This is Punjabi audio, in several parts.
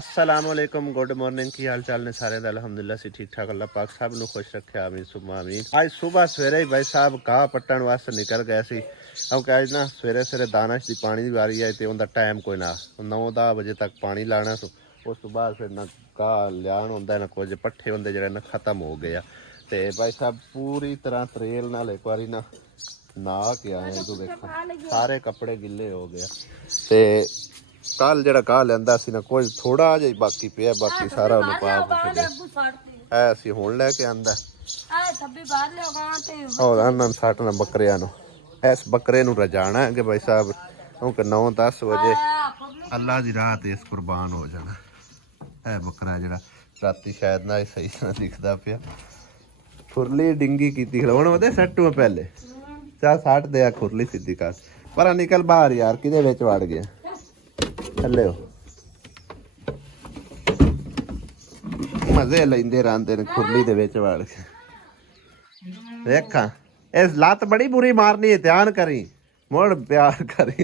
असलामुअलैकुम गुड मॉर्निंग की हाल चाल ने सारे अलहमदुलिल्लाह से ठीक ठाक अल्लाह पाक सब ਨੂੰ खुश रखे आमीन सुबह आमीन। आज सुबह सवेरे ही भाई साहब घाह पट्टन वास्ते निकल गए सी क्योंकि आज ना सवेरे सवेरे दानश की पानी की वारी है तो उनका टाइम कोई ना 9-10 बजे तक पानी लाना उस तो बाद फिर ना घाह लियान होंदा ना कुछ पट्ठे होंदे जेह्ड़े ना खत्म हो गए ते भाई साहब पूरी तरह तरेल नाल एक बारी ना नहा के आए तो देखो सारे कपड़े गिले हो गए ते कल जरा घाह लिया ना कुछ थोड़ा जिहा बाकी पिया बाकी सारा उन्हें पा है असी हुण लैके आंदा और आनंद साटना बकरिया इस बकरे नूं रजाना है कि भाई साहब क्योंकि 9-10 बजे अल्लाह की रात इस कुर्बान हो जाना है बकरा जरा राती शायद ना सही तरह दिखता पिया खुरली डिंगी की खिलौण वो सट्टू पहले चाह साट दे खुरली सीधी कर पर निकल बाहर यार कि वड़ गया थले मजे लेंदे रहंदे ने खुरली दे विच वड़ के देखा इस लत बड़ी बुरी मारनी है ध्यान करी मुड़ प्यार करी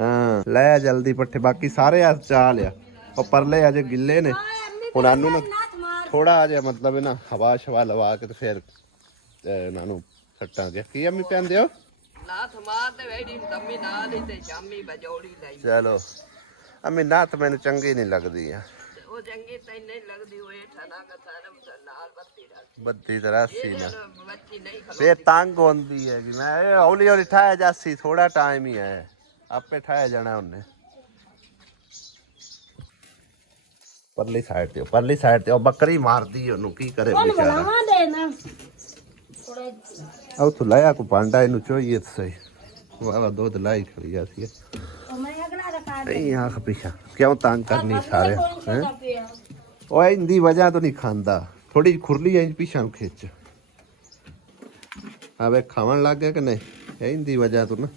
हाँ ले जल्दी पट्ठे बाकी सारे चा लिया और परले अजे गिले ने हुण आनू ना थोड़ा अजे मतलब ना हवा शवा लवा के तो फिर इन्हां सट्टा गया की अम्मी पहनदे हो चलो अम्मी नाथ मैनू चंगी नहीं लगती है बत्ती तरासी ना फिर तंग होंदी है कि मैं हौली हौली ठाया जासी थोड़ा टाइम ही है आपे ठाया जाना उन्हें परली साइड ते बकरी मारदी ओनू की करे बेचारा अब तो लाया को पांडा इनू चाहिए तो सही वाला दूध लाई खड़ी जाती है नहीं आख पीछा क्यों तंग करनी सारे हैं ओ इंदी वजह तो नहीं खांदा थोड़ी खुरली इंज पीछा खिंच अबे खावन लग गया कि नहीं इंदी वजह तो ना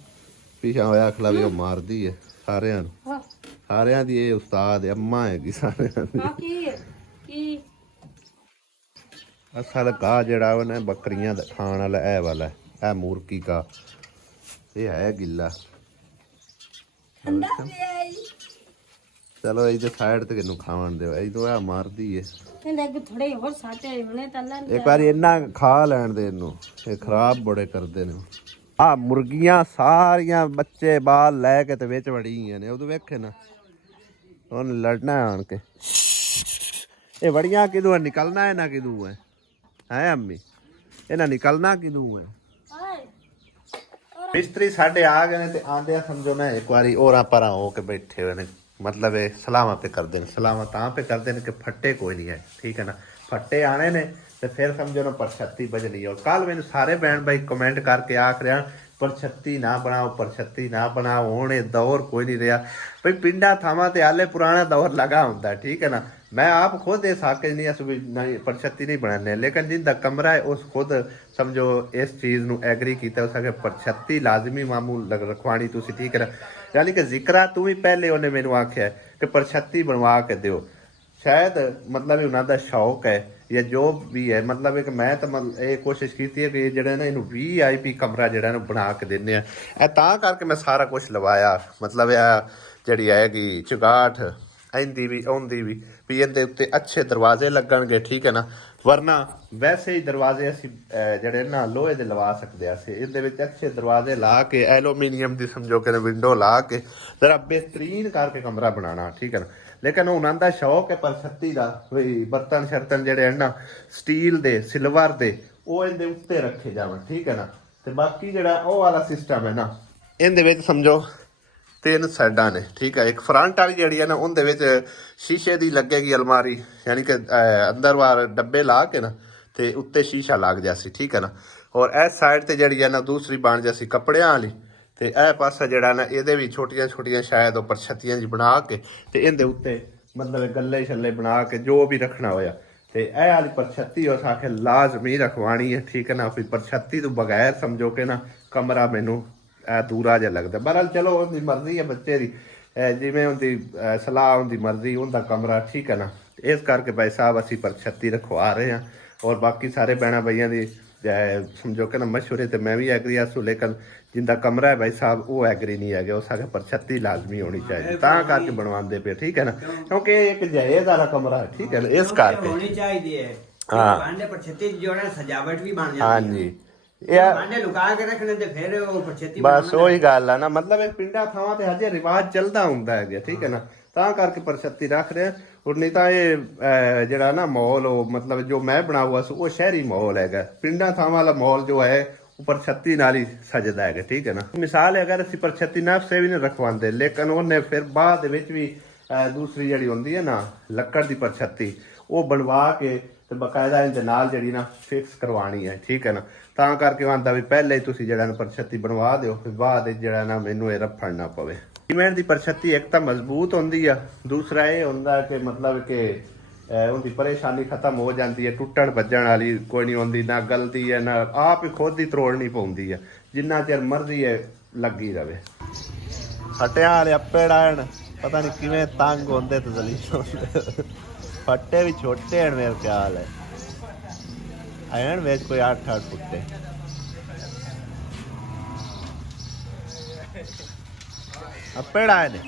पीछा होया खला भी मार दी है सारियां दी ये उस्ताद अम्मा हैगी सारियां दी असल घाह जड़ा ना बकरियां खाण वाला है वाला है मुर्गी का ये है गिला चलो इधर साइड ते किन्नू खावन दो इधर आ मारदी है एक बार इन्ना खा लैन दे इनू ये खराब बड़े करदे ने आ मुर्गियां सारियां बच्चे बाल लैके ते विच वड़ी गईयां ने उदू वेखे ना उन्हें लड़ना है आन के ये बड़ियां किदू निकलना है ना किदू है अम्मी इन्हें निकलना किदू है मिस्त्री साढ़े आ गए ने ते आंदे समझो ना एक बारी ओरा परा हो के बैठे हुए ने मतलब सलामा पे करते हैं सलामा तां पे करते हैं कि फट्टे कोई नहीं है ठीक है ना फट्टे आने ने तो फिर समझो ना परछत्ती बजनी और कल मैंने सारे बहन भाई कमेंट करके आख रहा परछत्ती ना बनाओ हुण ये दौर कोई नहीं रहा भाई पिंडा थावां ते हाले पुराना दौर लगा होंदा ठीक है ना मैं आप खुद इस हक नहीं अस नहीं परछत्ती नहीं बनाने लेकिन जिंदा कमरा है उस खुद समझो इस चीज़ नू एग्री किया उस आखे परछत्ती लाजमी मामूल रखवानी तुसी ठीक है ना यानी कि जिक्रा तू भी पहले उन्हें मैनू आख्या कि परछत्ती बनवा के दो शायद मतलब उन्होंने शौक है या जो भी है मतलब कि मैं तो ये कोशिश की है कि जो ना इनू VIP कमरा जो बना के देने करके मैं सारा कुछ लवाया मतलब जी हैगी चुगाठ आंदी भी आँदी भी इहदे उत्ते अच्छे दरवाजे लगणगे ठीक है ना वरना वैसे ही दरवाजे असी जड़े ना लोहे दे लवा सकते इहदे विच अच्छे दरवाजे ला के एलूमीनियम की समझो कि विंडो ला के जरा बेहतरीन करके कमरा बनाना ठीक है ना लेकिन उन्होंने शौक है परछत्ती का भी बर्तन शर्तन जड़े ना स्टील दे सिल्वर दे वो इहदे उत्ते रखे जावन ठीक है ना तो बाकी जड़ा वो वाला सिस्टम है ना इहदे विच समझो 3 साइडा ने ठीक है एक फ्रंट वाली जी है ना उनके शीशे की लगेगी अलमारी यानी कि अंदर बार डब्बे ला के ना तो उत्ते शीशा लग जासी ठीक है ना और इस साइड से जी है ना दूसरी बन जासी कपड़ियां वाली तो यह पासा जड़ा ना ये भी छोटिया छोटिया शायद परछत्तियां जी बना के तो इहदे उत्ते मतलब गले छले बना के जो भी रखना होया तो यह वाली परछत्ती उस आखे लाजमी रखवानी है ठीक है ना फिर परछत्ती तो बगैर समझो कि ना कमरा मैनू दूरा जिहा लगता बहरहाल चलो उनकी मर्जी है बच्चे की जिमें उनकी सलाह उनकी मर्जी उनका कमरा ठीक है ना इस करके भाई साहब असी परछत्ती रखवा रहे हैं और बाकी सारे भैन भाइयों की समझो कि ना मशवरे तो मैं भी एग्री हूँ लेकिन ਜਿੰਦਾ ਕਮਰਾ ਹੈ ਭਾਈ ਸਾਹਿਬ ਉਹ ਐਗਰੀ ਨਹੀਂ ਹੈਗੇ, ਉਹ ਸਾਡੇ ਪਰ ਛੱਤੀ ਲਾਜ਼ਮੀ ਹੋਣੀ ਚਾਹੀਦੀ, ਤਾਂ ਕਰਕੇ ਬਣਵਾਉਂਦੇ ਪਏ, ਠੀਕ ਹੈ ਨਾ, ਕਿਉਂਕਿ ਇਹ ਇੱਕ ਜਾਇਜ਼ ਵਾਲਾ ਕਮਰਾ ਹੈ, ਠੀਕ ਹੈ ਨਾ, ਇਸ ਕਰਕੇ ਹੋਣੀ ਚਾਹੀਦੀ ਹੈ। ਹਾਂ ਭਾਂਡੇ ਪਰ ਛੱਤੀ ਜੋੜਾ ਸਜਾਵਟ ਵੀ ਬਣ ਜਾਂਦੀ ਹਾਂਜੀ ਇਹ ਭਾਂਡੇ ਲੁਕਾ ਕੇ ਰੱਖਣੇ ਤੇ ਫਿਰ ਉਹ ਪਰ ਛੱਤੀ ਬਸ ਉਹੀ ਗੱਲ ਆ ਨਾ, ਮਤਲਬ ਇਹ ਪਿੰਡਾਂ ਥਾਵਾਂ ਤੇ ਹਜੇ ਰਿਵਾਜ ਚੱਲਦਾ ਹੁੰਦਾ ਹੈਗਾ, ਠੀਕ ਹੈ ਨਾ, ਤਾਂ ਕਰਕੇ ਪਰਛੱਤੀ ਰੱਖ ਰਹੇ ਔਰ ਨਹੀਂ ਤਾਂ ਇਹ ਜਿਹੜਾ ਨਾ ਮਾਹੌਲ ਉਹ ਮਤਲਬ ਜੋ ਮੈਂ ਬਣਾਉਆ ਸੀ ਉਹ ਸ਼ਹਿਰੀ ਮਾਹੌਲ ਹੈਗਾ, ਪਿੰਡਾਂ ਥਾਵਾਂ ਵਾਲਾ ਮਾਹੌਲ ਜੋ ਹੈ ਉਹ ਪਰਛੱਤੀ ਨਾਲ ਹੀ ਸਜਦਾ ਹੈਗਾ, ਠੀਕ ਹੈ ਨਾ। ਮਿਸਾਲ ਹੈ ਅਗਰ ਅਸੀਂ ਪਰਛੱਤੀ ਨਫਸੇ ਵੀ ਨਹੀਂ ਰਖਵਾਉਂਦੇ, ਲੇਕਿਨ ਉਹਨੇ ਫਿਰ ਬਾਅਦ ਦੇ ਵਿੱਚ ਵੀ ਦੂਸਰੀ ਜਿਹੜੀ ਹੁੰਦੀ ਹੈ ਨਾ ਲੱਕੜ ਦੀ ਪਰਛੱਤੀ ਉਹ ਬਣਵਾ ਕੇ ਤੇ ਬਕਾਇਦਾ ਇਹਦੇ ਨਾਲ ਜਿਹੜੀ ਨਾ ਫਿਕਸ ਕਰਵਾਉਣੀ ਹੈ, ਠੀਕ ਹੈ ਨਾ, ਤਾਂ ਕਰਕੇ ਉਹ ਆਂਦਾ ਵੀ ਪਹਿਲੇ ਹੀ ਤੁਸੀਂ ਜਿਹੜਾ ਨਾ ਪਰਛੱਤੀ ਬਣਵਾ ਦਿਓ, ਫਿਰ ਬਾਅਦ ਵਿੱਚ ਜਿਹੜਾ ਨਾ ਮੈਨੂੰ ਇਹ ਰਫੜ ਨਾ ਪਵੇ। ਸੀਮੈਂਟ ਦੀ ਪਰਛੱਤੀ ਇੱਕ ਤਾਂ ਮਜ਼ਬੂਤ ਹੁੰਦੀ ਆ, ਦੂਸਰਾ ਇਹ ਹੁੰਦਾ ਕਿ ਮਤਲਬ ਕਿ ਉਹਦੀ ਪਰੇਸ਼ਾਨੀ ਖਤਮ ਹੋ ਜਾਂਦੀ ਹੈ, ਟੁੱਟਣ ਭੱਜਣ ਵਾਲੀ ਕੋਈ ਨਹੀਂ ਹੁੰਦੀ, ਨਾ ਗਲਤੀ ਹੈ ਨਾ ਆਪ ਹੀ ਖੁਦ ਹੀ ਤਰੋੜਨੀ ਪਾਉਂਦੀ ਹੈ, ਜਿੰਨਾ ਚਿਰ ਮਰਜ਼ੀ ਹੈ ਲੱਗੀ ਰਵੇ। ਫਟਿਆਂ ਵਾਲੇ ਪੇੜਾਂ ਪਤਾ ਨਹੀਂ ਕਿਵੇਂ ਤੰਗ ਹੁੰਦੇ ਤੇ ਜ਼ਲੀਲ ਹੁੰਦੇ, ਫੱਟੇ ਵੀ ਛੋਟੇ ਹਨ ਮੇਰੇ ਖਿਆਲ ਹੈ, ਆਇਣ ਵਿੱਚ ਕੋਈ 8-8 ਫੁੱਟੇ पेड़ आए ने।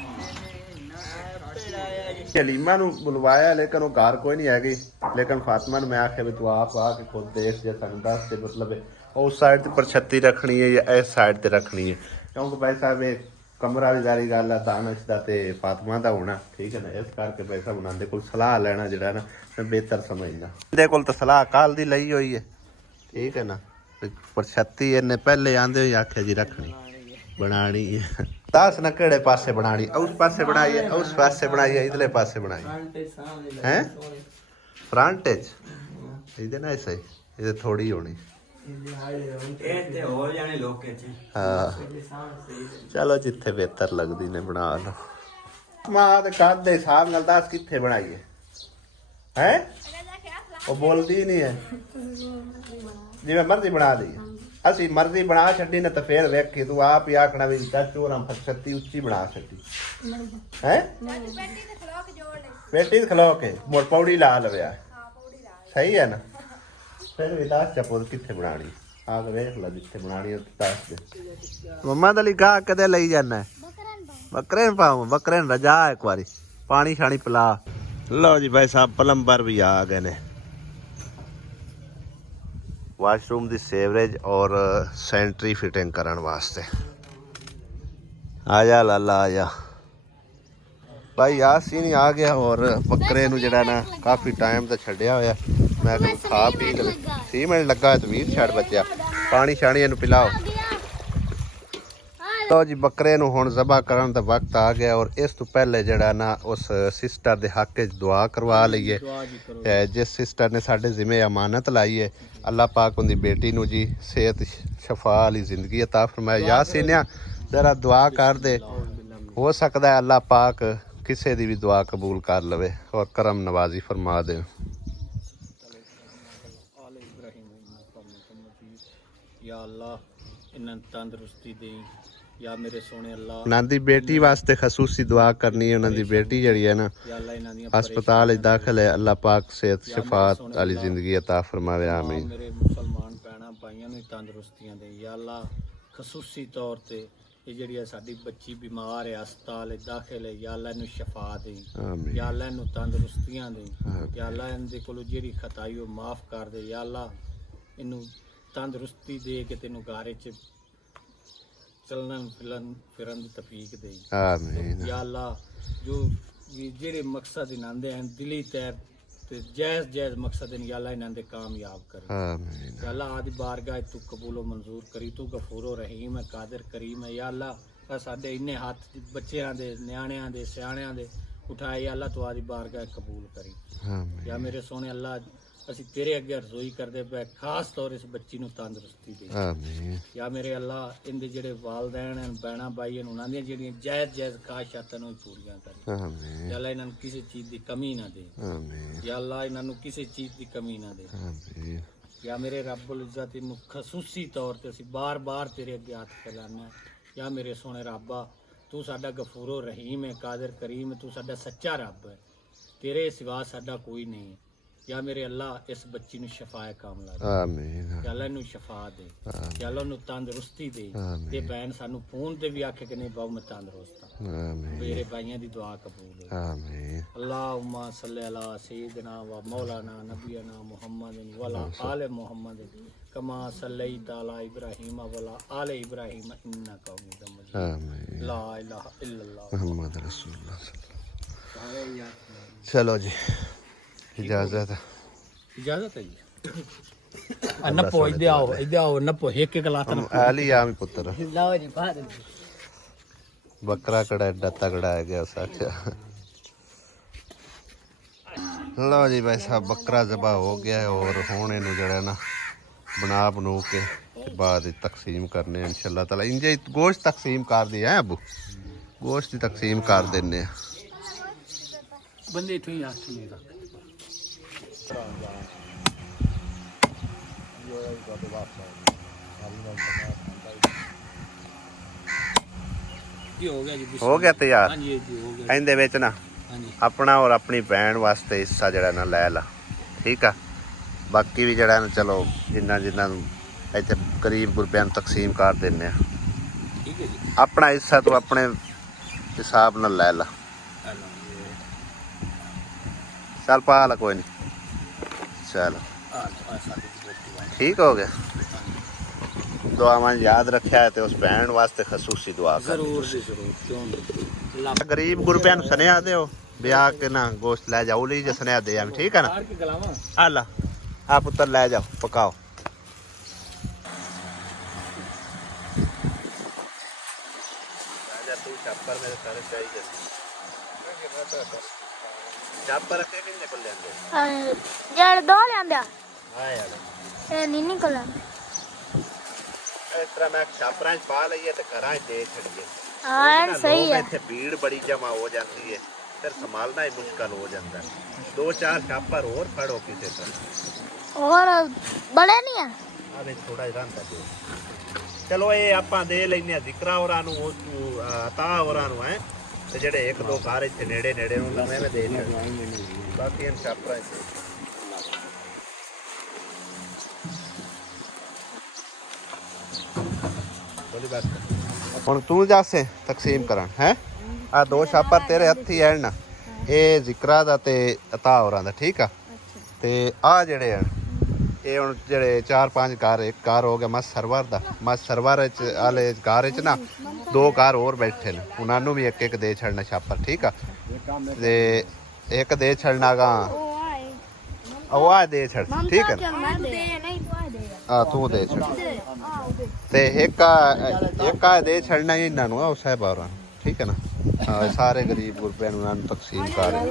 हलीमा नु बुलवाया लेकिन वो घर कोई नहीं हैगी, लेकिन फातिमा ने मैं आख्या भी तू आप आके खुद देख जे सानू दस ते मतलब उस साइड ते परछत्ती रखनी है या इस साइड ते रखनी है, क्योंकि भाई साहब ये कमरा भी जारी गल है दानिश दा ते फातिमा दा होना, ठीक है ना, इस करके भाई साहब उन्हां दे कोल सलाह लेना जेड़ा ना मैं बेहतर समझना। इहदे कोल तो सलाह कल दी लई होई है, ठीक है ना, परछत्ती इन्ने पहले आंदे होई आख्या जी रखनी बनानी है, दस न केड़े पासे बनानी, उस पासे बनाई है, उस पासे बनाई है, इधरले पासे बनाई है फ्रंट इधर ना सही इधर थोड़ी होनी हाँ चलो जिथे बेहतर लगदी ने बना लो। मां ते कद दे हिसाब नाल दस किथे बनाई है वो बोलदी नहीं है, जिवें मर्जी बना दी ਅਸੀਂ ਮਰਜ਼ੀ ਬਣਾ ਛੱਡੀ ਨਾ ਤਾਂ ਫੇਰ ਵੇਖੀ ਤੂੰ ਆਪ ਹੀ ਆਖਣਾ ਵੀ ਚਾਚੂ ਹੋਰਾਂ ਫਰਸ਼ਤੀ ਉੱਚੀ ਬਣਾ ਛੱਡੀ ਹੈ ਬੇਟੀ ਤੇ ਖਲੋ ਕੇ ਮੋੜ ਪੌੜੀ ਲਾ ਲਵਿਆ ਸਹੀ ਹੈ ਨਾ, ਫਿਰ ਵੀ ਦੱਸ ਚੱਪੋ ਕਿੱਥੇ ਬਣਾਣੀ ਆ ਕੇ ਵੇਖ ਲੈ ਜਿੱਥੇ ਬਣਾਣੀ ਉੱਥੇ ਦੱਸ ਦੇ। ਮੰਮਾ ਦਾ ਲਈ ਗਾ ਕਦੇ ਲਈ ਜਾਣਾ ਬੱਕਰੇ ਨੂੰ ਪਾਉਂ ਬੱਕਰੇ ਨੂੰ ਰਜਾ ਇੱਕ ਵਾਰੀ ਪਾਣੀ ਛਾਣੀ ਪਿਲਾ। ਲਓ ਜੀ ਭਾਈ ਸਾਹਿਬ ਪਲੰਬਰ ਵੀ ਆ ਗਏ ਨੇ, वाशरूम की सेवरेज और सैनिटरी फिटिंग करने वास्ते। आजा लाला आजा भाई यासीन ही आ गया और बकरे नूं जिहड़ा ना काफ़ी टाइम तो छड्डिया होया, मैं खा पी लवे 30 मिनट लगा तो 20 छड़ बचा पानी शानी इहनूं पिलाओ। तो जी बकरे नूं हुण ज़बह करन दा वक्त आ गया और इस तो पहले जिहड़ा ना उस सिस्टर दे हक च दुआ करवा लईए, जिस सिस्टर ने साडे जिम्मे अमानत लाई है, अल्लाह पाक उनकी बेटी नूं जी सेहत शफा वाली जिंदगी अता फरमाए। यासीनिया जरा दुआ कर दे, हो सकता है अल्लाह पाक किसी दी भी दुआ कबूल कर लवे और करम नवाजी फरमा दे। या अल्लाह इन्हां तंदुरुस्ती दे, या मेरे सोने अल्लाह उन्हां दी बेटी वास्ते खसूसी दुआ करनी है, उन्हां दी बेटी जड़ी है ना हस्पताल दाखिल है, अल्लाह पाक सेहत शफात वाली जिंदगी अता फरमावे आमीन। मेरे मुसलमान भैणां भाइयां नूं तंदुरुस्तियां दे या अल्लाह, खसूसी तौर ते ये ਜਿਹੜੀ ਸਾਡੀ ਬੱਚੀ ਬਿਮਾਰ ਹੈ ਹਸਪਤਾਲ ਦਾਖਲ ਹੈ, या अल्लाह ਨੂੰ ਸ਼ਫਾ ਦੇ, या अल्लाह ਨੂੰ ਤੰਦਰੁਸਤੀਆਂ ਦੇ, या अल्लाह ਇਹਦੇ ਕੋਲੋਂ ਜਿਹੜੀ ਖਤਾਈ ਉਹ ਮਾਫ ਕਰ ਦੇ, या अल्लाह ਇਹਨੂੰ ਤੰਦਰੁਸਤੀ ਦੇ ਕੇ ਤੈਨੂੰ ਘਰ 'ਚ ਚੱਲਣ ਫਿਰਨ ਦੀ ਤੌਫੀਕ ਦੇ ਆਮੀਨ। या अल्लाह जो ਜਿਹੜੇ ਮਕਸਦ ਇਹਨਾਂ ਦੇ ਹਨ ਦਿਲੀ ਤੌਰ ਤੇ ਜਾਇਜ਼ ਜਾਇਜ਼ ਮਕਸਦ ਹਨ, या अल्लाह ਇਹਨਾਂ ਦੇ ਕਾਮਯਾਬ ਕਰੇ ਆਮੀਨ। या अल्लाह आदि बारगाह तू कबूलो मंजूर करी, तू गफूरो रहीम है कादिर करीम है। या अल्लाह साडे इन्ने हाथ बच्चों दे नियाणियां दे सियाणियां दे उठाए, या अल्लाह तू आदि बारगाह कबूल करी आमीन। या मेरे सोने अल्लाह ਅਸੀਂ ਤੇਰੇ ਅੱਗੇ ਅਰਜ਼ੋਈ ਕਰਦੇ ਪਏ, ਖਾਸ ਤੌਰ ਇਸ ਬੱਚੀ ਨੂੰ ਤੰਦਰੁਸਤੀ ਦੇ ਆਮੀਨ। या मेरे अल्लाह ਇਹਦੇ ਜਿਹੜੇ ਵਾਲਦੈਨ ਹਨ ਭੈਣਾਂ ਭਾਈ ਹਨ ਉਹਨਾਂ ਦੀਆਂ ਜਿਹੜੀਆਂ ਜਾਇਜ਼ ਜਾਇਜ਼ ਖਾਹਿਸ਼ਾਤਾਂ ਨੂੰ ਪੂਰੀਆਂ ਕਰੇ ਆਮੀਨ। या अल्लाह ਇਹਨਾਂ ਨੂੰ ਕਿਸੇ ਚੀਜ਼ ਦੀ ਕਮੀ ਨਾ ਦੇ ਆਮੀਨ। या अल्लाह ਇਹਨਾਂ ਨੂੰ ਕਿਸੇ ਚੀਜ਼ ਦੀ ਕਮੀ ਨਾ ਦੇ ਆਮੀਨ। या मेरे रब्बुल इज़्ज़त ਨੂੰ ਖਸੂਸੀ ਤੌਰ ਤੇ ਅਸੀਂ ਬਾਰ-ਬਾਰ ਤੇਰੇ ਅੱਗੇ ਹੱਥ ਫੈਲਾਉਂਦੇ ਹਾਂ। या मेरे सोने रब्बा तू साडा गफूरो रहीम है कादिर करीम है, तू साडा सच्चा रब है, तेरे सिवा साडा कोई नहीं है। ਜਾਂ ਮੇਰੇ ਅੱਲਾ ਇਸ ਬੱਚੀ ਨੂੰ ਸ਼ਫਾਏ ਕਾਮਲਾ ਦੇ, ਆਮੀਨ ਜਾਂ ਅੱਲਾ ਇਹਨੂੰ ਸ਼ਫਾ ਦੇ, ਜਾਂ ਅੱਲਾ ਨੂੰ ਤੰਦਰੁਸਤੀ ਦੇ। ਤੇ ਭੈਣ ਸਾਨੂੰ ਫੋਨ ਤੇ ਵੀ ਆਖੇ ਕਿ ਨਹੀਂ ਬਾਬੂ ਮੈਂ ਤੰਦਰੁਸਤ ਹਾਂ, ਆਮੀਨ ਮੇਰੇ ਭਾਈਆਂ ਦੀ ਦੁਆ ਕਬੂਲ ਹੋ। ਆਮੀਨ अल्लाहुम्मा सल्ली अला सय्यिदना व मौलाना नबियना मुहम्मदिन वला आले मुहम्मद कमा सल्लैता अला इब्राहीम वला आले इब्राहीम इन्नका हमीदुम मजीद। आमीन ला इलाहा इल्लल्लाह मोहम्मद रसूलुल्लाह। चलो जी इजाजत इजाजत है जी। नपो इधर आओ नपो एक एक लात आली आमी पुत्र लाओ जी बाहर। बकरा कड़ा एडा तगड़ा है गया साथिया। लो जी भाई साहब बकरा जबा हो गया है और हुण इहनूं जिहड़ा ना बना बनू के ते बाद तकसीम करने इंशाअल्लाह ताला। इंजे गोश्त तकसीम कर दिया है अबू, गोश्त की तकसीम कर देने बंदे इथों ही हाथ नहीं रख हो गया जी। हो गया तैयार। हाँ जी जी हो गया। ਇਹਦੇ ਵਿੱਚ ਨਾ हाँ जी ਆਪਣਾ ਔਰ ਆਪਣੀ ਭੈਣ ਵਾਸਤੇ ਹਿੱਸਾ ਜਿਹੜਾ ਨਾ ਲੈ ਲਾ, ਠੀਕ ਆ। ਬਾਕੀ ਵੀ ਜਿਹੜਾ ਨਾ ਚਲੋ ਜਿੰਨਾ ਜਿੰਨਾ ਨੂੰ ਇੱਥੇ ਗਰੀਬ ਗੁਰਬਿਆਂ ਨੂੰ ਤਕਸੀਮ ਕਰ ਦਿੰਨੇ ਆ। ठीक है जी। ਆਪਣਾ ਹਿੱਸਾ ਤੂੰ ਆਪਣੇ ਹਿਸਾਬ ਨਾਲ ਲੈ ਲਾ। ਚੱਲ ਪਾ ਲਾ ਕੋਈ ਨਹੀਂ। ਚਲ ਠੀਕ ਹੋ ਗਿਆ। ਦੁਆਵਾਂ ਯਾਦ ਰੱਖਿਆ ਤੇ ਉਸ ਭੈਣ ਵਾਸਤੇ ਖਸੂਸੀ ਦੁਆ ਕਰ। जरूर जी जरूर क्यों नहीं। ਗਰੀਬ ਗੁਰਬਿਆਂ ਨੂੰ ਸੁਨੇਹਾ ਦਿਓ ਵਿਆਹ ਕੇ ਨਾ ਗੋਸ਼ਤ ਲੈ ਜਾਓ ਲਈ ਜੇ ਸੁਨੇਹਾ ਦੇ ਆਵੇਂ, ਠੀਕ ਹੈ ਨਾ। कार के गलावा ਆ ਲਾ ਆ ਪੁੱਤਰ ਲੈ ਜਾਓ ਪਕਾਓ। ਤੂੰ ਛਾਪਰ ਮੇਰੇ ਸਾਰੇ ਚਾਹੀਦੇ ਛਾਪਰ ਰੱਖੇ ਕਿੰਨੇ ਕੋਲ ਲੈਂਦੇ ਯਾਰ ਦੋ ਲਿਆਂਦਾ ਆ ਯਾਰ ਇਹ ਨਹੀਂ ਨਿਕਲਦਾ। ਇਸ ਤਰ੍ਹਾਂ ਮੈਂ ਛਾਪਰਾਂ 'ਚ ਪਾ ਲਈਏ ਤੇ ਘਰਾਂ 'ਚ ਦੇ ਛੱਡੀਏ। ਹਾਂ ਸਹੀ ਹੈ। ਇੱਥੇ ਭੀੜ ਬੜੀ ਜਮਾ ਹੋ ਜਾਂਦੀ ਹੈ ਫਿਰ ਸੰਭਾਲਣਾ ਹੀ ਮੁਸ਼ਕਲ ਹੋ ਜਾਂਦਾ ਹੈ। ਦੋ ਚਾਰ ਛਾਪਰ ਹੋਰ ਫੜੋ ਕਿਸੇ ਤੋਂ ਹੋਰ ਬੜੇ ਨਹੀਂ ਆ। ਆਵੇ ਥੋੜਾ ਜਿਹਾ ਰੰਦਾ ਦਿਓ। ਚਲੋ ਇਹ ਆਪਾਂ ਦੇ ਲੈਨੇ ਆ ਜ਼ਿਕਰਾ ਹੋਰਾਂ ਨੂੰ ਉਹ ਤਾ ਹੋਰਾਂ ਨੂੰ ਹੈ ਤੇ ਜਿਹੜੇ ਇੱਕ ਦੋ ਘਰ ਇੱਥੇ ਨੇੜੇ ਨੇੜੇ ਨੂੰ ਮੈਂ ਦੇ ਛੱਡ ਬਾਕੀ ਇਹ ਛਾਪਰਾਂ 'ਚ ਹੁਣ ਤੂੰ ਜਾਸੇ ਤਕਸੀਮ ਕਰਨ ਹੈ। ਆ ਦੋ ਛਾਪਰ ਤੇਰੇ ਹੱਥੀ ਐਣ ਨਾ, ਇਹ ਜ਼ਿਕਰਾ ਦਾ ਤੇ ਅਤਾ ਹੋਰਾਂ ਦਾ, ਠੀਕ ਆ। ਤੇ ਆ ਜਿਹੜੇ ਹਨ ਇਹ ਹੁਣ ਜਿਹੜੇ 4-5 ਘਰ, ਇੱਕ ਘਰ ਹੋ ਗਿਆ ਮਸ ਸਰਵਰ ਦਾ। ਮਸ ਸਰਵਰ ਚ ਆਲੇ ਘਰ ਚ ਨਾ ਦੋ ਘਰ ਹੋਰ ਬੈਠੇ ਨੇ, ਉਹਨਾਂ ਨੂੰ ਵੀ ਇੱਕ ਇੱਕ ਦੇ ਛੱਡਣਾ ਛਾਪਰ, ਠੀਕ ਆ। ਤੇ ਇੱਕ ਦੇ ਛੱਡਣਾ ਗਾ ਉਹ ਆ ਦੇ ਛੱਡ, ਠੀਕ ਹੈ ਆ ਤੂੰ ਦੇ ਛੱਡ ਤੇ ਇੱਕ ਆ ਦੇ ਛੱਡਣਾ ਇਹਨਾਂ ਨੂੰ ਆ ਸਾਹਿਬ ਹੋਰਾਂ ਨੂੰ, ਠੀਕ ਹੈ ਨਾ। ਹਾਂ ਸਾਰੇ ਗਰੀਬ ਗੁਰਬਿਆਂ ਨੂੰ ਉਹਨਾਂ ਨੂੰ ਤਕਸੀਮ ਕਰ ਰਹੇ।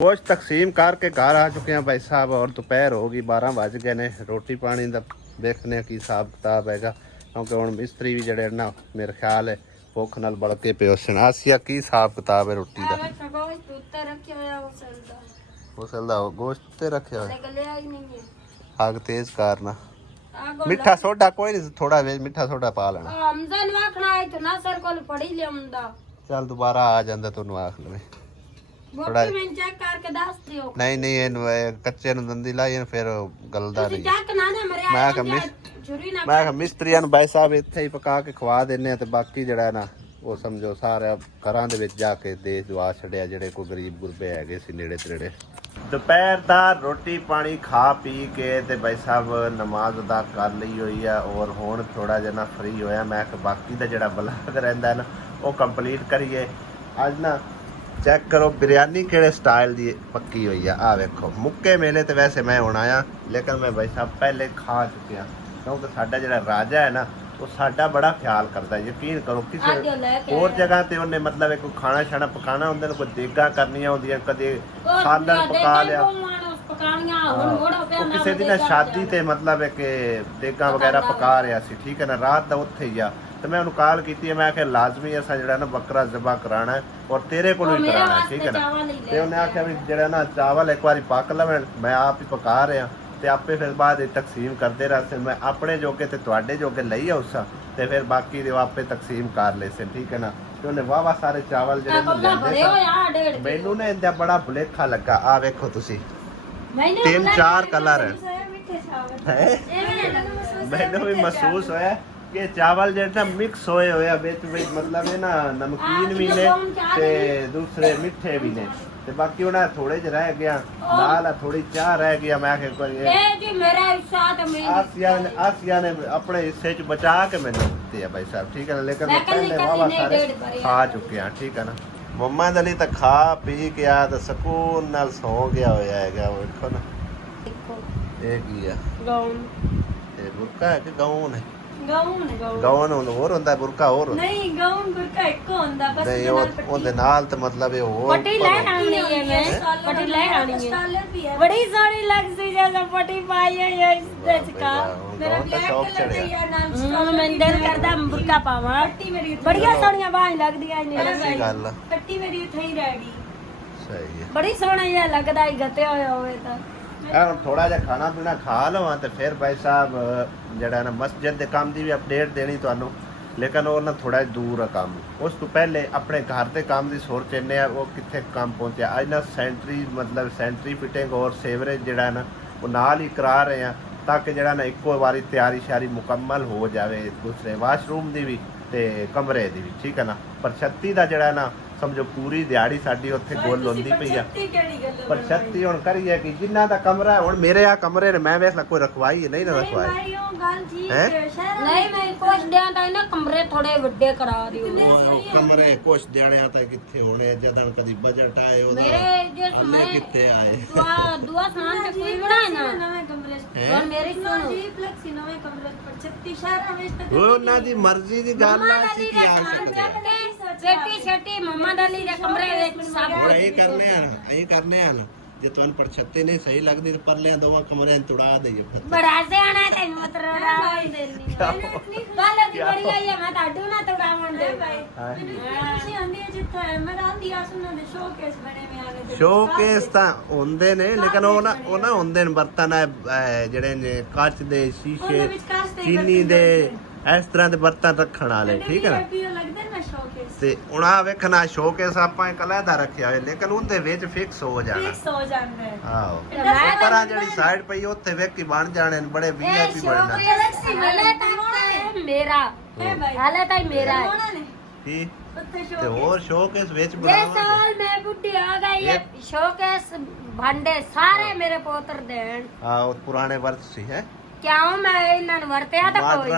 गोश्त तकसीम करके घर आ चुके हैं भाई साहब और दोपहर होगी 12 बज गए ने। रोटी पानी का देखने की हिसाब किताब हैगा क्योंकि हुण मिस्त्री भी जड़े ना मेरे ख्याल है भुख नाल बड़के पे उस आसिया की हिसाब किताब है रोटी का। उसलदा गोश्त उत्ते रखे हुए आग तेज करना। मिठा सोडा कोई नहीं, थोड़ा वे मिठा सोडा पा लेना। चल दोबारा आ जांदा तैनूं आख लवे थोड़ा नहीं नहीं ਇਹਨੂੰ ਕੱਚੇ ਨੂੰ ਦੰਦੀ ਲਾਈ ਫਿਰ ਗਲਦਾ ਨਹੀਂ। ਮੈਂ ਕਿਹਾ ਮਿਸਤਰੀਆਂ ਨੂੰ ਬਾਈ ਸਾਹਿਬ ਇੱਥੇ ਹੀ ਪਕਾ ਕੇ ਖਵਾ ਦਿੰਨੇ ਆ ਤੇ ਬਾਕੀ ਜਿਹੜਾ ਨਾ ਉਹ ਸਮਝੋ ਸਾਰਾ ਘਰਾਂ ਦੇ ਵਿੱਚ ਜਾ ਕੇ ਦੇ ਦਵਾ ਛੱਡਿਆ ਜਿਹੜੇ ਕੋਈ ਗਰੀਬ ਗੁਰਬੇ ਹੈਗੇ ਸੀ ਨੇੜੇ ਤੇੜੇ। ਦੁਪਹਿਰ ਦਾ ਰੋਟੀ ਪਾਣੀ ਖਾ ਪੀ ਕੇ ਤੇ ਬਾਈ ਸਾਹਿਬ ਨਮਾਜ਼ ਅਦਾ ਕਰ ਲਈ ਹੋਈ ਆ ਔਰ ਹੁਣ ਥੋੜਾ ਜਿਹਾ ਨਾ ਫ੍ਰੀ ਹੋਇਆ। ਮੈਂ ਕਿਹਾ ਬਾਕੀ ਦਾ ਜਿਹੜਾ ਬਲਾਗ ਰਹਿੰਦਾ ਨਾ ਉਹ ਕੰਪਲੀਟ ਕਰੀਏ। ਅੱਜ ਨਾ चेक करो बिरयानी केड़े स्टाइल दी पक्की हुई है। आ वेखो मुक्के मेले तो वैसे मैं हुण आया लेकिन मैं भाई साहब पहले खा चुकिया क्योंकि साडा जिहड़ा राजा है ना वो साडा बड़ा ख्याल करता है। यकीन करो किसी होर जगह ते उन्हें मतलब कोई खाना शाना पकाना हुंदा कोई देगा करनियां हुंदियां कदे सालन पका लिया ਪਕਾਣੀਆਂ ਹੁਣ ਮੋੜਾ ਪਿਆ ਉਹ ਕਿਸੇ ਦੀ ਨਾ ਸ਼ਾਦੀ ਤੇ ਮਤਲਬ ਹੈ ਕਿ ਦੇਗਾ ਵਗੈਰਾ ਪਕਾ ਰਿਹਾ ਸੀ, ਠੀਕ ਹੈ ਨਾ, ਰਾਤ ਦਾ ਉੱਥੇ ਹੀ ਆ। ਤੇ ਮੈਂ ਉਹਨੂੰ ਕਾਲ ਕੀਤੀ ਹੈ, ਮੈਂ ਕਿਹਾ ਲਾਜ਼ਮੀ ਅਸਾਂ ਜਿਹੜਾ ਨਾ ਬੱਕਰਾ ਜ਼ਬਾ ਕਰਾਣਾ ਹੈ ਔਰ ਤੇਰੇ ਕੋਲੋਂ ਹੀ ਕਰਾਣਾ ਹੈ, ਠੀਕ ਹੈ ਨਾ। ਤੇ ਉਹਨੇ ਆਖਿਆ ਵੀ ਜਿਹੜਾ ਨਾ ਚਾਵਲ ਇੱਕ ਵਾਰੀ ਪੱਕ ਲਵਣ, ਮੈਂ ਆਪ ਹੀ ਪਕਾ ਰਿਹਾ ਤੇ ਆਪੇ ਫਿਰ ਬਾਅਦ ਤਕਸੀਮ ਕਰਦੇ ਰਹਾ। ਮੈਂ ਆਪਣੇ ਜੋਗੇ ਤੇ ਤੁਹਾਡੇ ਜੋਗੇ ਲਈ ਆਉਸਾਂ ਤੇ ਫਿਰ ਬਾਕੀ ਦੇ ਆਪੇ ਤਕਸੀਮ ਕਰ ਲੈ ਸੇ, ਠੀਕ ਹੈ ਨਾ। ਤੇ ਉਹਨੇ ਵਾਵਾ ਸਾਰੇ ਚਾਵਲ ਜਿਹੜੇ ਨਾ ਲਿਆਂਦੇ ਸਨ। ਮੈਨੂੰ ਨਾ ਇਹਦਾ ਬੜਾ ਭੁਲੇਖਾ ਲੱਗਾ। ਆ ਵੇਖੋ ਤੁਸੀਂ 3-4 ਕਲਰ ਹੈ। ਮੈਨੂੰ ਵੀ ਮਹਿਸੂਸ ਹੋਇਆ ਕਿ ਚਾਵਲ ਜਿਹੜਾ ਮਿਕਸ ਹੋਏ ਹੋਇਆ ਵਿੱਚ ਮਤਲਬ ਇਹ ਨਾ ਨਮਕੀਨ ਵੀ ਨੇ ਤੇ ਦੂਸਰੇ ਮਿੱਠੇ ਵੀ ਨੇ ਤੇ ਬਾਕੀ ਉਹਨਾਂ ਥੋੜੇ ਜਿਹਾ ਰਹਿ ਗਿਆ, ਨਾਲ ਥੋੜੀ ਚਾਹ ਰਹਿ ਗਿਆ। ਮੈਂ ਕਿਹਾ ਕੋਈ ਇਹ ਜੀ ਮੇਰਾ ਹਿੱਸਾ ਤੇ ਮੈਂ ਆਸੀਆ ਨੇ ਆਪਣੇ ਹਿੱਸੇ ਚ ਬਚਾ ਕੇ ਮੈਨੂੰ ਦਿੱਤੇ ਆ ਭਾਈ ਸਾਹਿਬ, ਠੀਕ ਹੈ ਨਾ। ਲੇਕਿਨ ਮੈਂ ਪਹਿਲੇ ਵਾਵਾ ਸਾਰੇ ਖਾ ਚੁੱਕੇ ਆ, ਠੀਕ ਹੈ ਨਾ। ਮੰਮਾ ਦਲੀ ਤਾਂ ਖਾ ਪੀ ਕੇ ਆ ਤਾਂ ਸਕੂਨ ਨਾਲ ਸੌ ਗਿਆ ਹੋਇਆ ਹੈਗਾ। ਵੇਖੋ ਨਾ ਇਹ ਕੀ ਆ, ਗਾਉਨ ਇਹ ਬੁਰਕਾ ਹੈ ਕਿ ਗਾਊਨ ਹੈ? ਗਾਉਨ ਗਾਊਨ ਹੋਰ ਹੁੰਦਾ, ਬੁਰਕਾ ਹੋਰ ਹੁੰਦਾ। ਨਹੀਂ ਗਾਉਨ ਗੁਰਕਾ ਇੱਕੋ ਹੁੰਦਾ, ਬਸ ਨਹੀਂ ਉਹਦੇ ਨਾਲ ਤੇ ਮਤਲਬ ਇਹ ਹੋਰ ਪੱਟੀ ਲੈ ਆਣੀ ਹੈ, ਮੈਂ ਪੱਟੀ ਲੈ ਆਣੀ ਹੈ। ਬੜੀ ਸੋਹਣੀ ਲੱਗਦੀ ਜਦੋਂ ਪੱਟੀ ਪਾਈ ਹੈ ਇਸ ਦੇ ਚਕਾ। ਮੇਰਾ ਬਲੈਕ ਕਲਰ ਦਾ ਯਾਰ ਨਾਮ ਮੈਂ ਦਿਲ ਕਰਦਾ ਬੁਰਕਾ ਪਾਵਾਂ। ਪੱਟੀ ਮੇਰੀ ਬੜੀਆਂ ਸੋਹਣੀਆਂ ਬਾਹਾਂ ਲੱਗਦੀਆਂ ਨੇ। ਅੱਛੀ ਗੱਲ ਆ, ਪੱਟੀ ਮੇਰੀ ਉੱਥੇ ਹੀ ਰਹਿ ਗਈ। ਸਹੀ ਹੈ। ਬੜੀ ਸੋਹਣਾ ਜਿਹਾ ਲੱਗਦਾ ਹੈ ਗੱਤੇ ਹੋਏ ਹੋਵੇ ਤਾਂ। ਹੁਣ ਥੋੜਾ ਜਿਹਾ ਖਾਣਾ ਪੀਣਾ ਖਾ ਲਵਾਂ ਤੇ ਫਿਰ ਭਾਈ ਸਾਹਿਬ ਜਿਹੜਾ ਨਾ ਮਸਜਿਦ ਦੇ ਕੰਮ ਦੀ ਵੀ ਅਪਡੇਟ ਦੇਣੀ ਤੁਹਾਨੂੰ, ਲੇਕਿਨ ਉਹ ਨਾ ਥੋੜਾ ਦੂਰ ਆ ਕੰਮ। ਉਸ ਤੋਂ ਪਹਿਲੇ ਆਪਣੇ ਘਰ ਦੇ ਕੰਮ ਦੀ ਸੋਚ ਇੰਨੇ ਆ ਉਹ ਕਿੱਥੇ ਕੰਮ ਪਹੁੰਚਿਆ। ਅੱਜ ਨਾ ਸੈਂਟਰੀ ਫਿਟਿੰਗ ਔਰ ਸੇਵਰੇਜ ਜਿਹੜਾ ਨਾ ਉਹ ਨਾਲ ਹੀ ਕਰਾ ਰਹੇ ਆ ਤਾਂ ਕਿ ਜਿਹੜਾ ਨਾ ਇੱਕੋ ਵਾਰੀ ਤਿਆਰੀ ਸ਼ਿਆਰੀ ਮੁਕੰਮਲ ਹੋ ਜਾਵੇ, ਦੂਸਰੇ ਵਾਸ਼ਰੂਮ ਦੀ ਵੀ ਤੇ ਕਮਰੇ ਦੀ ਵੀ, ਠੀਕ ਹੈ ਨਾ। ਪਰ 36 ਦਾ ਜਿਹੜਾ ਨਾ ਸਮਝੋ ਪੂਰੀ ਦਿਹਾੜੀ ਸਾਡੀ ਉੱਥੇ ਗੁੱਲ ਹੁੰਦੀ ਪਈ ਆ। ਪਰ 36 ਹੁਣ ਕਰੀਏ ਕਿ ਜਿੰਨਾ ਦਾ ਕਮਰਾ ਹੁਣ ਮੇਰੇ ਆ ਕਮਰੇ ਨੇ, ਮੈਂ ਵੇਖ ਲਾ ਕੋਈ ਰਖਵਾਈ ਨਹੀਂ ਨਾ ਰਖਵਾਈ ਨਹੀਂ ਮੈਂ ਕੁਛ ਦਿਆਂ ਤਾਂ ਇਹਨਾਂ ਕਮਰੇ ਥੋੜੇ ਵੱਡੇ ਕਰਾ ਦਿਓ। ਕਮਰੇ ਕੁਛ ਦਿਹਾੜਿਆਂ ਤਾਂ ਕਿੱਥੇ ਹੋਣੇ ਜਦੋਂ ਕਦੀ ਬਜਟ ਆਏ ਉਹਦਾ ਮੇਰੇ ਜੋ ਹਲੇ ਕਿੱਥੇ ਆਏ। ਦੁਆ ਸਮਾਨ ਤੇ ਕੋਈ ਬਣਾਏ ਨਾ ਨਵੇਂ ਕਮਰੇ ਪਰ ਮੇਰੀ ਸੁਣੋ ਜੀ ਫਲੈਕਸੀ ਨਵੇਂ ਕਮਰੇ ਪਰ 36 ਸ਼ਹਿਰਾਂ ਵਿੱਚ ਤਾਂ ਉਹ ਉਹਨਾਂ ਦੀ ਮਰਜ਼ੀ ਦੀ ਗੱਲ ਆ, ਅਸੀਂ ਕੀ ਆ ਸਕਦੇ ਛੇਤੀ ਛੇਤੀ ਮੰਮਾ ਦਾਲੀ ਦੇ ਕਮਰੇ ਵਿੱਚ ਸਭ ਹੁਣ ਇਹ ਕਰਨੇ ਆ ਨਾ ਜੇ ਤੁਹਾਨੂੰ ਪਰ 36 ਨਹੀਂ ਸਹੀ ਲੱਗਦੀ ਤੇ ਪਰਲੇ ਦੋਵਾਂ ਕਮਰਿਆਂ ਨੂੰ ਤੁੜਾ ਦੇਈਏ। ਬੜਾ ਸਿਆਣਾ ਤੇ ਮਤਲਬ ਰਾਈ ਦੇਣੀ ਕੱਲ ਦੀ ਬੜੀ ਆਈ ਹੈ ਮੈਂ ਤੁਹਾਡੂ ਨਾ ਤੁੜਾਵਣ ਦੇ ਤੁਸੀਂ ਆਂਦੀ ਜਿੱਥੇ ਮੈਂ ਆਂਦੀ ਆ ਸੁਣਨ ਦੇ ਸ਼ੋਕੇਸ ਬਣੇ ਹੋਏ ਆਗੇ ਤੇ ਸ਼ੋਕੇਸ ਤਾਂ ਹੁੰਦੇ ਨੇ ਲੇਕਿਨ ਉਹ ਨਾ ਹੁੰਦੇ ਨੇ ਬਰਤਨ ਜਿਹੜੇ ਨੇ ਕੱਚ ਦੇ ਸ਼ੀਸ਼ੇ ਚੀਨੀ ਦੇ ਇਸ ਤਰ੍ਹਾਂ ਦੇ ਬਰਤਨ ਰੱਖਣ ਵਾਲੇ, ਠੀਕ ਹੈ ਨਾ। ਲੱਗਦੇ ਨੇ ਸ਼ੋਕੇਸ ਤੇ ਹੁਣ ਆ ਵੇਖਣਾ ਸ਼ੋਕੇਸ ਆਪਾਂ ਇੱਕ ਅਲੱਗਾ ਰੱਖਿਆ ਹੋਇਆ ਲੇਕਿਨ ਉਹਦੇ ਵਿੱਚ ਫਿਕਸ ਹੋ ਜਾਣਾ। ਫਿਕਸ ਹੋ ਜਾਂਦਾ ਹੈ। ਆਹੋ ਪਰਾਂ ਜਿਹੜੀ ਸਾਈਡ ਪਈ ਉੱਥੇ ਵੇਖ ਕੇ ਬਣ ਜਾਣੇ ਨੇ ਬੜੇ ਵੀਆਈਪੀ ਬਣਨਾ। ਹਲੇ ਤੱਕ ਮੇਰਾ ਹੈ ਭਾਈ ਹਲੇ ਤੱਕ ਮੇਰਾ ਹੈ ਉਹਨਾਂ ਨੇ ਕੀ ਉੱਥੇ ਤੇ ਸ਼ੋਕੇਸ ਹੋਰ ਸ਼ੋਕੇਸ ਵਿੱਚ ਜੇ ਬਣਾਵਾਂਗੇ। ਸਾਲ ਮੈਂ ਬੁੱਢੀ ਆ ਗਈ ਹੈ ਸ਼ੋਕੇਸ ਭਾਂਡੇ ਸਾਰੇ ਮੇਰੇ ਪੋਤਰ ਦੇਣ ਉਹ ਪੁਰਾਣੇ ਵਰਤ ਸੀ ਹੈ ਕਿਉਂ ਮੈਂ ਇਹਨਾਂ ਨੂੰ ਵਰਤਿਆ ਤਾਂ ਕੋਈ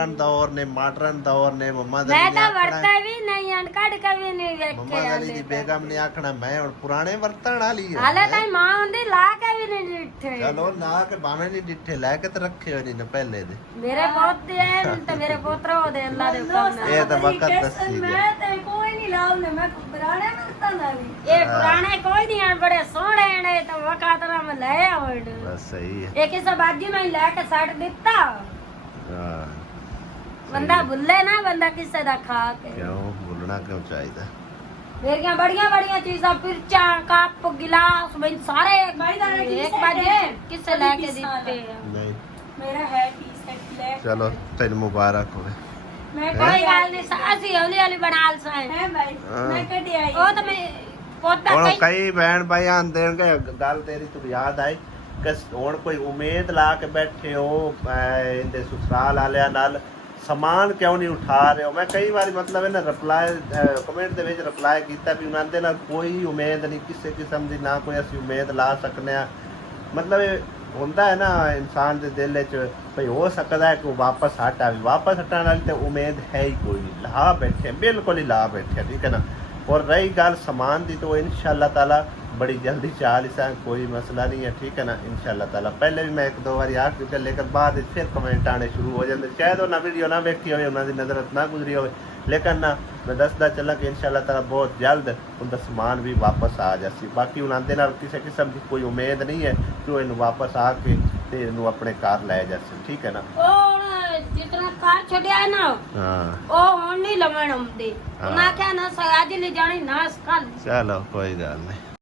ਮਾਡਰਨ ਦੌਰ ਨੇ ਮੰਮਾ ਦਾ ਮੈਂ ਤਾਂ ਵਰਤਾ ਵੀ ਨਹੀਂ ਅਣਕੜ ਕਵੀ ਨਹੀਂ ਮੰਮਾ ਵੇਖਿਆ ਦੀ ਦੀ ਬੇਗਮ ਨੇ ਆਖਣਾ ਮੈਂ ਹੁਣ ਪੁਰਾਣੇ ਵਰਤਣ ਵਾਲੀ ਹਾਲੇ ਤਾਂ ਮਾਂ ਹੁੰਦੀ ਲਾ ਕੇ ਵੀ ਨਹੀਂ ਦਿੱਤੇ ਚਲੋ ਨਾ ਕੇ ਬਾਵੇਂ ਨਹੀਂ ਡਿੱਠੇ ਲੈ ਕੇ ਤੇ ਰੱਖੇ ਹੋਏ ਨੇ ਪਹਿਲੇ ਦੇ। ਮੇਰੇ ਪੋਤੇ ਐ ਤੇ ਮੇਰੇ ਪੋਤਰਾ ਉਹਦੇ ਅੱਲਾ ਦੇ ਹੁਕਮ ਨਾਲ ਇਹ ਤਾਂ ਵਕਤ ਦੱਸੀ ਗਿਆ। ਮੈਂ ਤੇ ਕੋਈ ਨਹੀਂ ਲਾਉਨੇ ਮੈਂ ਪੁਰਾਣੇ ਵਰਤਾਂ ਦਾ ਵੀ ਇਹ ਪੁਰਾਣੇ ਕੋਈ ਨਹੀਂ ਆ ਬੜੇ ਸੋਹਣੇ ਨੇ ਤਾਂ ਵਕਤ ਨਾਲ ਮੈਂ ਲੈ ਆਉਣ ਬਸ ਸਹੀ ਹੈ। ਇਹ ਕਿਸੇ ਬਾਜੀ ਮੈਂ ਲੈ ਕੇ ਛੱਡ ਦਿੱਤਾ ਹਾਂ ਬੰਦਾ ਭੁੱਲੇ ਨਾ ਬੰਦਾ ਕਿਸੇ ਦਾ ਖਾ ਕੇ ਕਿਉਂ ਭੁੱਲਣਾ ਕਿਉਂ ਚਾਹੀਦਾ। ਮੇਰੀਆਂ ਬੜੀਆਂ ਚੀਜ਼ਾਂ ਪਿਰਚਾਂ ਕੱਪ ਗਿਲਾਸ ਮੈਂ ਸਾਰੇ ਇੱਕ ਬਾਜੀ ਕਿਸੇ ਲੈ ਕੇ ਦਿੱਤੇ ਆ ਨਹੀਂ ਮੇਰਾ ਹੈ ਟੀ ਸੈਟ ਲੈ ਚਲੋ ਤੈਨੂੰ ਮੁਬਾਰਕ ਹੋਵੇ। ਮੈਂ ਕੋਈ ਗੱਲ ਨਹੀਂ ਅਸੀਂ ਹੌਲੀ ਹੌਲੀ ਬਣਾ ਲਸਾਂ ਹੈ ਭਾਈ ਮੈਂ ਕਦੇ ਆਈ ਉਹ ਤਾਂ ਮੈਂ ਪੋਤਾ ਹੁਣ ਕਈ ਭੈਣ ਭਾਈ ਆਂਦੇ ਗੱਲ ਤੇਰੀ ਤੂੰ ਯਾਦ ਆਈ ਕਿ ਹੁਣ ਕੋਈ ਉਮੀਦ ਲਾ ਕੇ ਬੈਠੇ ਹੋ ਇਹਦੇ ਸਸੁਰਾਲ ਵਾਲਿਆਂ ਨਾਲ ਸਮਾਨ ਕਿਉਂ ਨਹੀਂ ਉਠਾ ਰਹੇ ਹੋ। ਮੈਂ ਕਈ ਵਾਰੀ ਮਤਲਬ ਇਹਨਾਂ ਰਿਪਲਾਈ ਕਮੈਂਟ ਦੇ ਵਿੱਚ ਰਿਪਲਾਈ ਕੀਤਾ ਵੀ ਉਹਨਾਂ ਦੇ ਨਾਲ ਕੋਈ ਉਮੀਦ ਨਹੀਂ ਕਿਸੇ ਕਿਸਮ ਦੀ, ਨਾ ਕੋਈ ਅਸੀਂ ਉਮੀਦ ਲਾ ਸਕਨੇ ਆ। ਮਤਲਬ ਇਹ ਹੁੰਦਾ ਹੈ ਨਾ ਇਨਸਾਨ ਦੇ ਦਿਲ ਵਿੱਚ ਭਈ ਹੋ ਸਕਦਾ ਹੈ ਕਿ ਉਹ ਵਾਪਸ ਹਟ ਆਵੇ। ਵਾਪਸ ਹਟਣ ਵਾਲੀ ਤੇ ਉਮੀਦ ਹੈ ਹੀ ਕੋਈ ਨਹੀਂ, ਲਾ ਬੈਠੇ ਬਿਲਕੁਲ ਹੀ ਲਾ ਬੈਠੇ, ਠੀਕ ਹੈ ਨਾ। और रही गल सामान दी तो इंशाल्लाह ताला बड़ी जल्दी चाल इसा कोई मसला नहीं है, ठीक है ना। इंशाल्लाह ताला पहले भी मैं एक दो बार आख चुका, लेकिन बाद फिर कमेंट आने शुरू हो जाते, शायद उन्हें वीडियो ना देखी हो, उन्होंने नजरत ना गुजरी हो, लेकिन ना मैं दसदा चला कि इंशाल्लाह ताला बहुत जल्द उनका समान भी वापस आ जासी। बाकी उन्होंने नाल किसी किस्म की कोई उम्मीद नहीं है कि इन वापस आके ते इनू अपने घर लै जासी, ठीक है ना। जितना कार छड़िया है ना हाँ ओ हुण नहीं लवण आउंदे, हाँ। उन्हें क्या ना अज ले जानी ना कल। चलो कोई गल नहीं।